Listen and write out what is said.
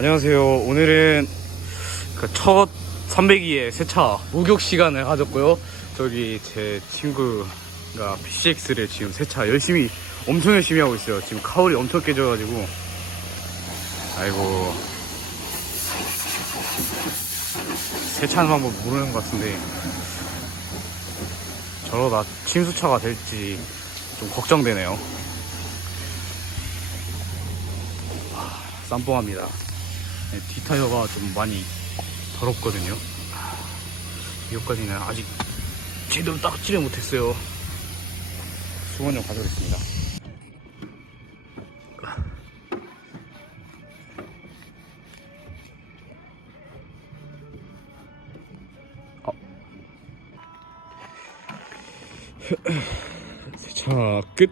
안녕하세요. 오늘은 그 첫 302의 세차 목욕 시간을 가졌고요. 저기 제 친구가 PCX를 지금 세차 열심히 엄청 열심히 하고 있어요. 지금 카울이 엄청 깨져가지고 아이고 세차하는 방법 모르는 것 같은데 저러다 침수차가 될지 좀 걱정되네요. 아, 쌈뽕합니다. 네, 뒷타이어가 좀 많이 더럽거든요. 아, 이것까지는 아직 제대로 닦지를 못했어요. 수건 좀 가져오겠습니다. 어. 세차 끝.